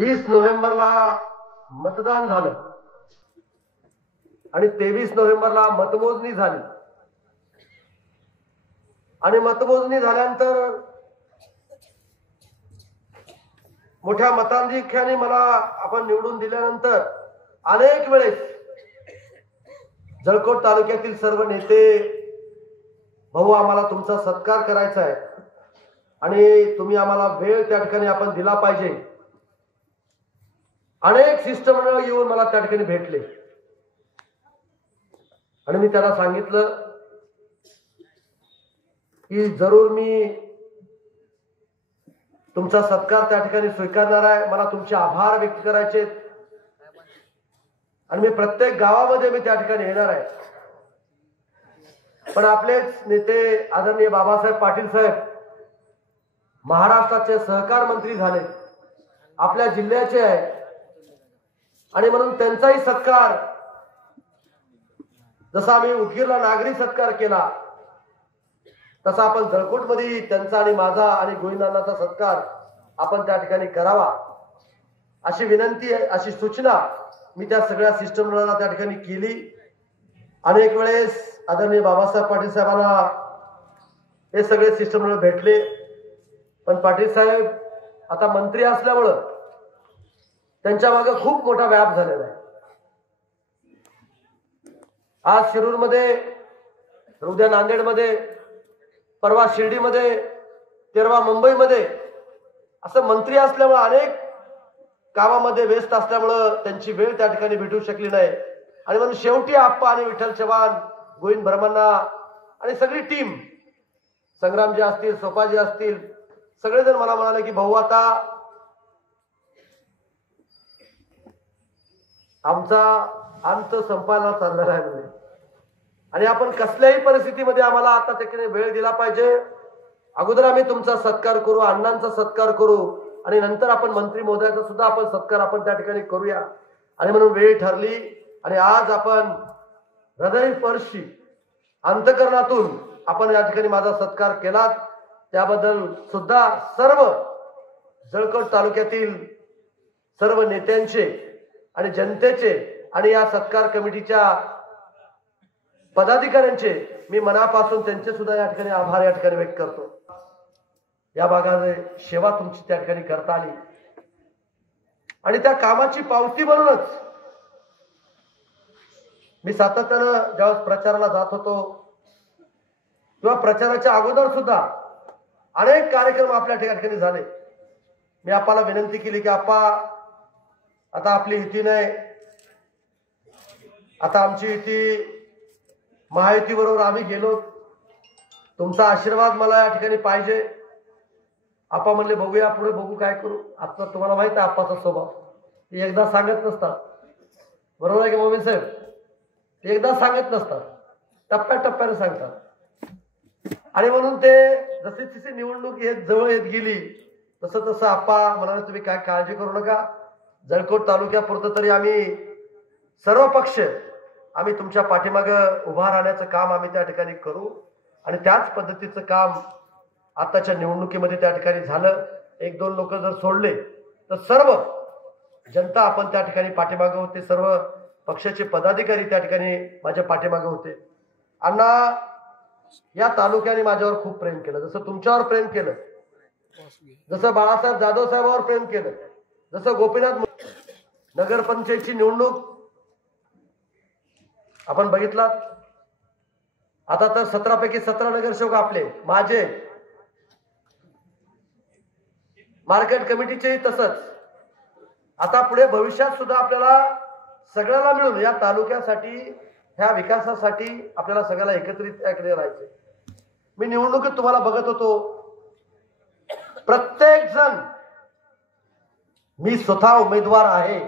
20 नोव्हेंबरला मतदान झालं आणि 23 नोव्हेंबरला मतमोजणी झाली आणि मतमोजणी झाल्यानंतर मोठ्या मताधिक्याने मला आपण निवडून दिल्यानंतर अनेक वेळेस जळकोट तालुक्यातील सर्व नेते भाऊ आम्हाला तुमचा सत्कार करायचा आहे आणि तुम्ही आम्हाला वेळ त्या ठिकाणी आपण दिला पाहिजे. अनेक शिष्टमंडळ येऊन मला त्या ठिकाणी भेटले आणि मी त्यांना सांगितलं की जरूर मी तुमचा सत्कार त्या ठिकाणी स्वीकारणार आहे. मला तुमचे आभार व्यक्त करायचे आणि मी प्रत्येक गावामध्ये मी त्या ठिकाणी येणार आहे. पण आपलेच नेते आदरणीय बाबासाहेब पाटील साहेब महाराष्ट्राचे सहकार मंत्री झाले, आपल्या जिल्ह्याचे आहे आणि म्हणून त्यांचाही सत्कार जसा आम्ही उदगीरला नागरी सत्कार केला तसा आपण जळकोटमध्ये त्यांचा आणि माझा आणि गोविंदांचा सत्कार आपण त्या ठिकाणी करावा अशी विनंती आहे, अशी सूचना मी त्या सगळ्या शिष्टमंडळाला त्या ठिकाणी केली. अनेक वेळेस आदरणीय बाबासाहेब पाटील साहेबांना हे सगळे शिष्टमंडळ भेटले, पण पाटील साहेब आता मंत्री असल्यामुळं त्यांच्या मागे खूप मोठा व्याप झालेला आहे. आज शिरूरमध्ये, उद्या नांदेडमध्ये, परवा शिर्डीमध्ये, तेरवा मुंबईमध्ये असं मंत्री असल्यामुळे अनेक कामामध्ये व्यस्त असल्यामुळं त्यांची वेळ त्या ठिकाणी भेटू शकली नाही आणि म्हणून शेवटी आप्पा आणि विठ्ठल चव्हाण, गोविंद भरमण्णा आणि सगळी टीम, संग्रामजी असतील, सोपाजी असतील, सगळेजण मला म्हणाले की भाऊ आता आमचा अंत संपायला चाललेला आहे म्हणजे आणि आपण कसल्याही परिस्थितीमध्ये आम्हाला आता त्याकडे वेळ दिला पाहिजे. अगोदर आम्ही तुमचा सत्कार करू, अण्णांचा सत्कार करू आणि नंतर आपण मंत्री महोदयाचा सुद्धा आपण सत्कार आपण त्या ठिकाणी करूया आणि म्हणून वेळ ठरली आणि आज आपण हृदयस्पर्शी अंतकरणातून आपण या ठिकाणी माझा सत्कार केला. त्याबद्दल सुद्धा सर्व जळकोट तालुक्यातील सर्व नेत्यांचे आणि जनतेचे आणि या सत्कार कमिटीच्या पदाधिकाऱ्यांचे मी मनापासून त्यांचे सुद्धा या ठिकाणी आभार या ठिकाणी व्यक्त करतो. या भागाने सेवा तुमची त्या ठिकाणी करता आली आणि त्या कामाची पावती म्हणूनच मी सातत्यानं ज्यावेळेस प्रचाराला जात होतो किंवा प्रचाराच्या अगोदर सुद्धा अनेक कार्यक्रम आपल्या ठिकाणी झाले. मी आपल्याला विनंती केली की आप्पा आता आपली युती नाही, आता आमची युती महायुती बरोबर आम्ही गेलो, तुमचा आशीर्वाद मला या ठिकाणी पाहिजे. आप्पा म्हणले बघूया पुढे बघू काय करू. आता तुम्हाला माहित आहे आप्पाचा स्वभाव, ते एकदा सांगत नसतात, बरोबर आहे की मोमीन साहेब? ते एकदा सांगत नसतात, टप्प्याटप्प्याने सांगतात आणि म्हणून ते जशी जशी निवडणूक जवळ येत गेली तसं तसं आप्पा म्हणाले तुम्ही काय काळजी करू नका, जळकोट तालुक्यापुरतं तरी आम्ही सर्व पक्ष आम्ही तुमच्या पाठीमागे उभा राहण्याचं काम आम्ही त्या ठिकाणी करू आणि त्याच पद्धतीचं काम आताच्या निवडणुकीमध्ये त्या ठिकाणी झालं. एक दोन लोक जर सोडले तर सर्व जनता आपण त्या ठिकाणी पाठीमागे होते, सर्व पक्षाचे पदाधिकारी त्या ठिकाणी माझ्या पाठीमागे होते. अण्णा या तालुक्याने माझ्यावर खूप प्रेम केलं, जसं तुमच्यावर प्रेम केलं, जसं बाळासाहेब जाधव साहेबांवर प्रेम केलं, जसं गोपीनाथ नगरपंचायतची निवडणूक आपण बघितलात. आता तर 17 पैकी 17 नगरसेवक आपले माझे, मार्केट कमिटीचेही तसंच. आता पुढे भविष्यात सुद्धा आपल्याला सगळ्याला मिळून या तालुक्यासाठी, ह्या विकासासाठी आपल्याला सगळ्याला एकत्रित राहायचे. मी निवडणुकीत तुम्हाला बघत होतो, प्रत्येक जण मी स्वतः उमेदवार आहे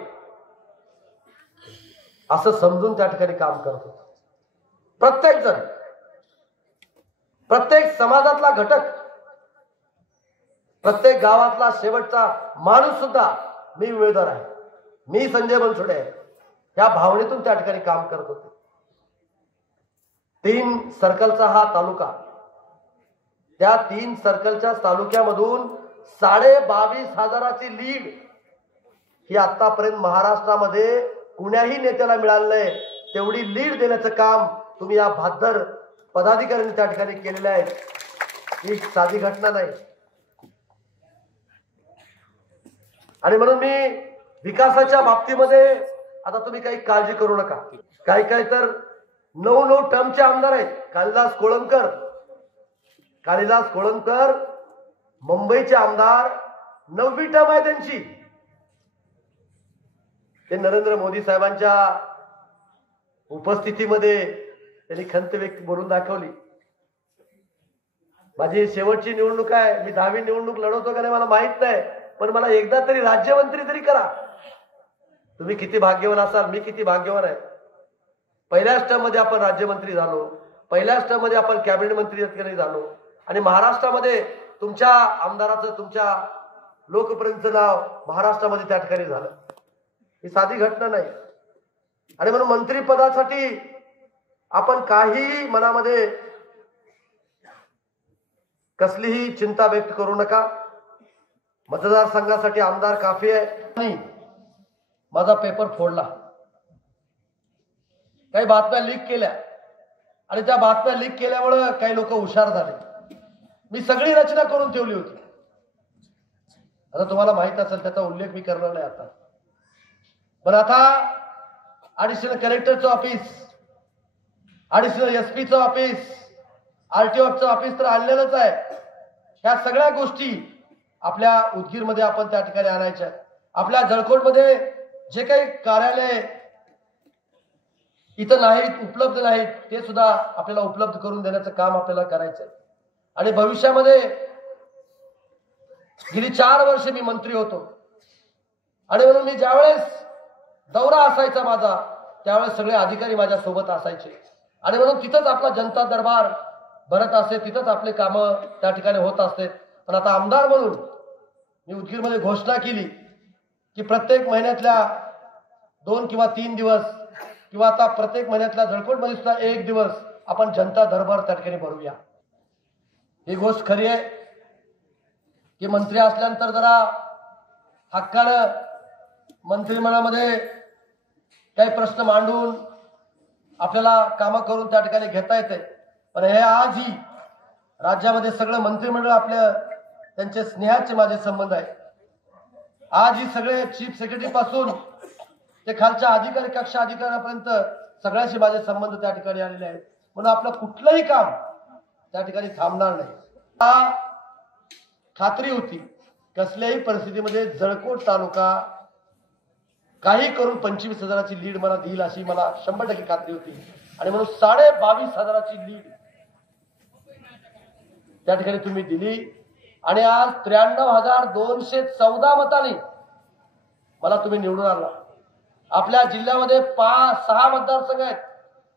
असं समजून त्या ठिकाणी काम करतो. प्रत्येक जण, प्रत्येक समाजातला घटक, प्रत्येक गावातला शेवटचा माणूस सुद्धा मी उमेदवार आहे, मी संजय बनसोडे आहे, या भावनेतून त्या ठिकाणी काम करत होते. 3 सर्कलचा हा तालुका, त्या 3 सर्कलच्या तालुक्यामधून 22,500ची लीड ही आतापर्यंत महाराष्ट्रामध्ये कुण्याही नेत्याला मिळालं नाही तेवढी लीड देण्याचं काम तुम्ही या बहादर पदाधिकाऱ्यांनी त्या ठिकाणी केलेलं आहे। ही साधी घटना नाही आणि म्हणून मी विकासाच्या बाबतीमध्ये आता तुम्ही काही काळजी करू नका। काही काही तर 9 टर्मचे आमदार आहेत। कालिदास कोळंबकर मुंबईचे आमदार 9वी टर्म आहे त्यांची। ते नरेंद्र मोदी साहेबांच्या उपस्थितीमध्ये त्यांनी खंत व्यक्त बोलून दाखवली। माझी शेवटची निवडणूक आहे, मी 10वी निवडणूक लढवतो का नाही मला माहित नाही, पण मला एकदा तरी राज्यमंत्री तरी करा। तुम्ही किती भाग्यवान असाल, मी किती भाग्यवान आहे। पहिल्याच टर्म मध्ये आपण राज्यमंत्री झालो, पहिल्याच टर्म मध्ये आपण कॅबिनेट मंत्री झालो आणि महाराष्ट्रामध्ये तुमच्या आमदाराचं तुमच्या लोकप्रतिनिधीचं नाव महाराष्ट्रामध्ये त्या ठिकाणी झालं। ही साधी घटना नाही आणि म्हणून मंत्रिपदासाठी आपण काही मनामध्ये कसलीही चिंता व्यक्त करू नका। मतदारसंघासाठी आमदार काफी आहे। माझा पेपर फोडला, काही बातम्या लीक केल्या आणि त्या बातम्या लीक केल्यामुळे काही लोक हुशार झाले। मी सगळी रचना करून ठेवली होती। आता तुम्हाला माहित असेल, त्याचा उल्लेख मी करणार नाही आता, पण आता ऍडिशनल कलेक्टरचं ऑफिस, ऍडिशनल एसपीचं ऑफिस, आरटीओचं ऑफिस तर आणलेलंच आहे। ह्या सगळ्या गोष्टी आपल्या उदगीरमध्ये आपण त्या ठिकाणी आणायच्या। आपल्या जळकोटमध्ये जे काही कार्यालय इथं नाहीत, उपलब्ध नाहीत, ते सुद्धा आपल्याला उपलब्ध करून देण्याचं काम आपल्याला करायचंय। आणि भविष्यामध्ये गेली 4 वर्ष मी मंत्री होतो आणि म्हणून मी ज्यावेळेस दौरा असायचा माझा, त्यावेळेस सगळे अधिकारी माझ्या सोबत असायचे आणि म्हणून तिथंच आपला जनता दरबार भरत असते, तिथंच आपले कामं त्या ठिकाणी होत असते। पण आता आमदार म्हणून मी उदगीरमध्ये घोषणा केली की प्रत्येक महिन्यातल्या 2 किंवा 3 दिवस किंवा आता प्रत्येक महिन्यातल्या जळकोटमध्ये सुद्धा 1 दिवस आपण जनता दरबार त्या ठिकाणी भरूया। ही गोष्ट खरी आहे की मंत्री असल्यानंतर जरा हक्कानं मंत्रिमंडळामध्ये काही प्रश्न मांडून आपल्याला कामं करून त्या ठिकाणी घेता येते। पण हे आजही राज्यामध्ये सगळं मंत्रिमंडळ आपल्या त्यांचे स्नेहाचे माझे संबंध आहे। आज ही सगळे चीफ सेक्रेटरी पासून ते खालच्या अधिकारी कक्षा अधिकाऱ्यापर्यंत सगळ्यांशी माझे संबंध त्या ठिकाणी आलेले आहेत। म्हणून आपलं कुठलंही काम त्या ठिकाणी थांबणार नाही। खात्री होती कसल्याही परिस्थितीमध्ये जळकोट तालुका काही करून 25,000ची लीड मला देईल अशी मला 100% खात्री होती आणि म्हणून 22,500ची लीड त्या ठिकाणी तुम्ही दिली आणि आज 93,214 मतांनी मला तुम्ही निवडून आणला। आपल्या जिल्ह्यामध्ये 6 मतदारसंघ आहेत,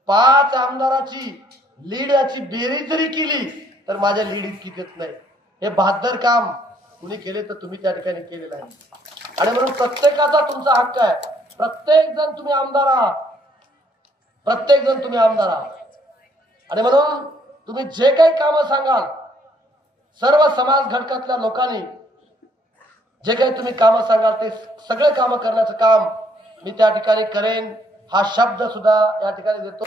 5 आमदाराची लीड याची बेरीज जरी केली तर माझ्या लीड इतकी देत नाही। हे बहादर काम कुणी केले तर तुम्ही त्या ठिकाणी केलेलं आहे आणि म्हणून प्रत्येकाचा तुमचा हक्क आहे। प्रत्येक जण तुम्ही आमदार आहात, प्रत्येक जण तुम्ही आमदार आहात आणि म्हणून तुम्ही जे काही कामं सांगाल, सर्व समाज घटकातल्या लोकांनी जे काही तुम्ही कामं सांगाल ते सगळे कामं करण्याचं काम मी त्या ठिकाणी करेन, हा शब्द सुद्धा या ठिकाणी देतो।